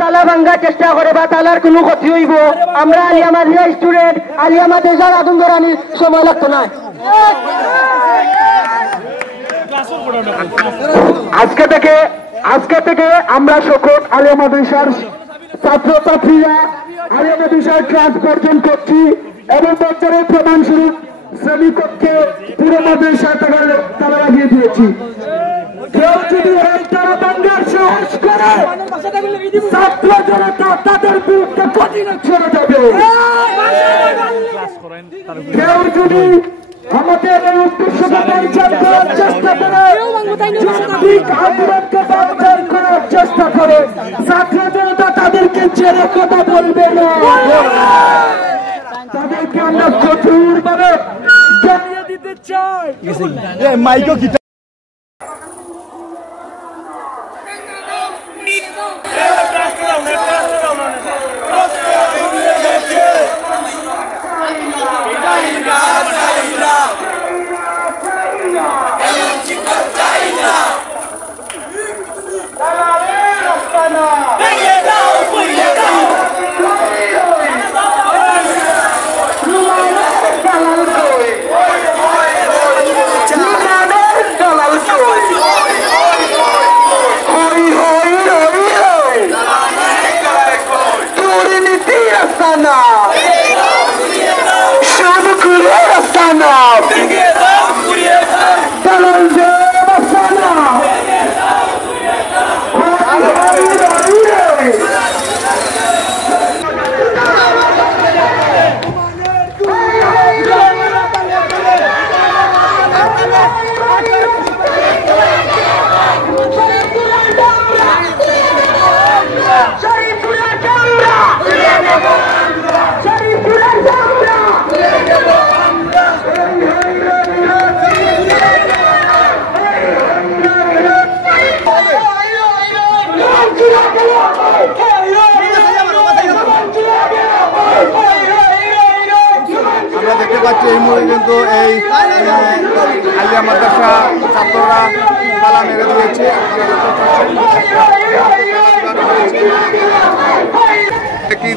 তালা ভাঙ্গার চেষ্টা করে বা তালার কোনো ক্ষতি হইব আমরা আলিয়া মাদ্রিয়া স্টুডেন্ট আলিয়া মাদ্রাসার আগুন ধরানির সময় লাগতো না। আজকে থেকে আমরা সকল আলিয়া মাদ্রাসার ছাত্রছাত্রীরা আলিয়া মাদ্রাসার ক্লাস বর্জন করছি এবং বছরের প্রমাণস্বরূপ শ্রেণীকক্ষে পুরো মাদ্রাসা তালা লাগিয়ে দিয়েছি। কেউ যদি এই তালা ভাঙ্গার সাহস করে ছাত্র জনতা তাদের বিরুদ্ধে কঠিন ছেড়ে যাবে। কেউ যদি আমাদের এই উদ্দেশ্যকে বাঞ্চাল করার চেষ্টা করে ঠিক আন্দোলনকে বাঞ্চাল করার চেষ্টা করে ছাত্র জনতা তাদেরকে ছেড়ে কথা বলবে না। তাদেরকে আমরা কঠোরভাবে জানিয়ে দিতে চাই। মাইকো কি এই মুহূর্তে কিন্তু এই আলিয়া মাদ্রাসা ছাত্ররা তালা মেরে দিয়েছে। দেখি